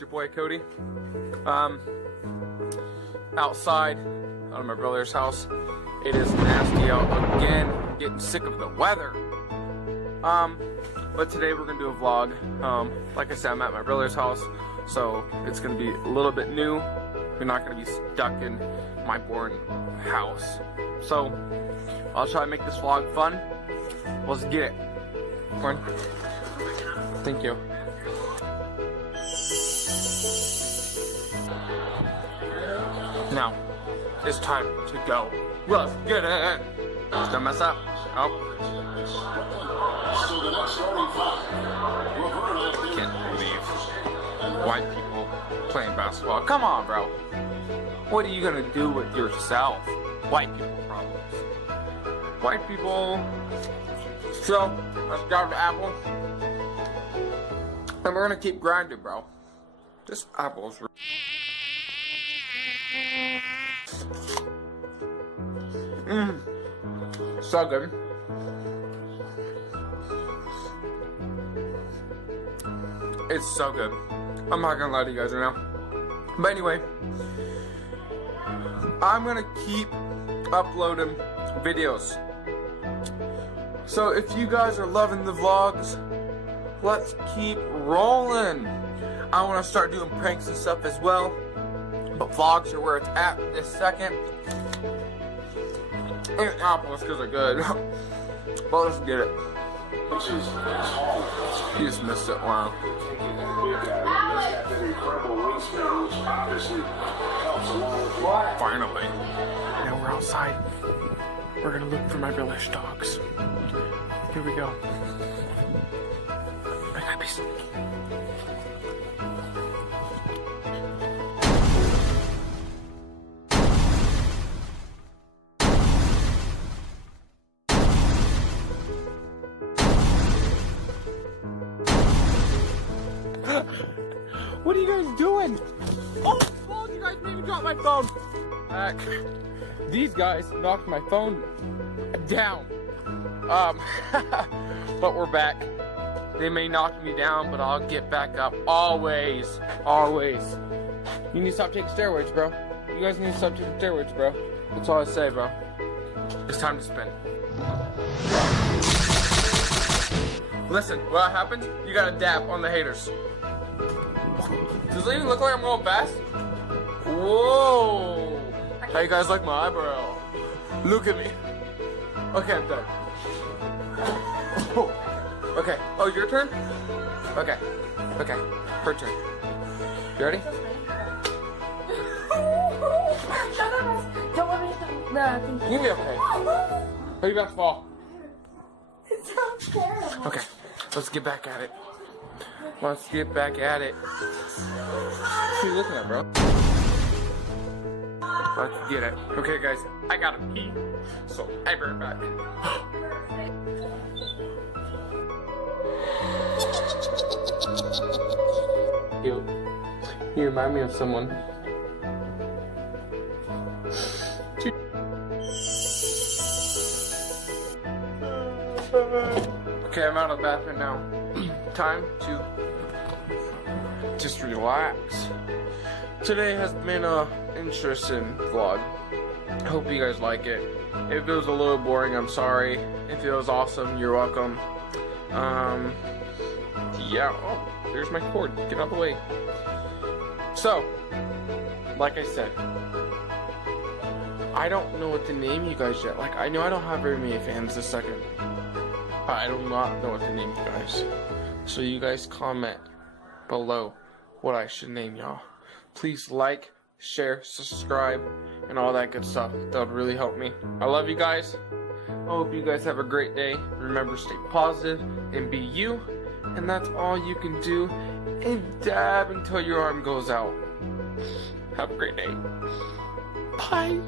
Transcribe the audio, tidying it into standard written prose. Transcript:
It's your boy Cody. Outside out of my brother's house. It is nasty out again. I'm getting sick of the weather. But today we're gonna do a vlog. Like I said, I'm at my brother's house, so it's gonna be a little bit new. You're not gonna be stuck in my boring house. So I'll try to make this vlog fun. Let's get it. Come on. Thank you. Now, it's time to go. Let's get it. Don't mess up. Oh. I can't believe white people playing basketball. Come on, bro. What are you gonna do with yourself? White people problems. White people. So, let's grab the apple. And we're gonna keep grinding, bro. This apple's so good. It's so good. I'm not gonna lie to you guys right now. But anyway, I'm gonna keep uploading videos. So if you guys are loving the vlogs, let's keep rolling. I wanna start doing pranks and stuff as well. But vlogs are where it's at this second. And apples because they're good. But let's get it. You just missed it. Wow. Finally. Now we're outside. We're gonna look for my village dogs. Here we go. I gotta be sneaky. What are you guys doing? Oh, you guys made me drop my phone. Back. These guys knocked my phone down. But we're back. They may knock me down, but I'll get back up. Always. Always. You need to stop taking steroids, bro. You guys need to stop taking steroids, bro. That's all I say, bro. It's time to spin. Listen, what happens? You gotta dab on the haters. Does it even look like I'm going fast? Whoa! How you guys like my eyebrow? Look at me. Okay, I'm done. Oh. Okay. Oh, your turn? Okay. Okay. Her turn. You ready? You'll be okay. Are you about to fall? It's so terrible. Okay. Let's get back at it. Let's get back at it. What are you looking at, bro? Let's get it. Okay, guys, I gotta pee, so I'll be right back. You remind me of someone. Okay, I'm out of the bathroom now. Time to just relax. Today has been a interesting vlog. I hope you guys like it. If it was a little boring, I'm sorry. If it was awesome, you're welcome. Yeah. Oh, there's my cord. Get out of the way. So, like I said, I don't know what to name you guys yet. Like, I know I don't have very many fans this second. I do not know what to name you guys. So you guys comment below what I should name y'all. Please like, share, subscribe, and all that good stuff. That would really help me. I love you guys. I hope you guys have a great day. Remember, stay positive and be you. And that's all you can do. And dab until your arm goes out. Have a great day. Bye.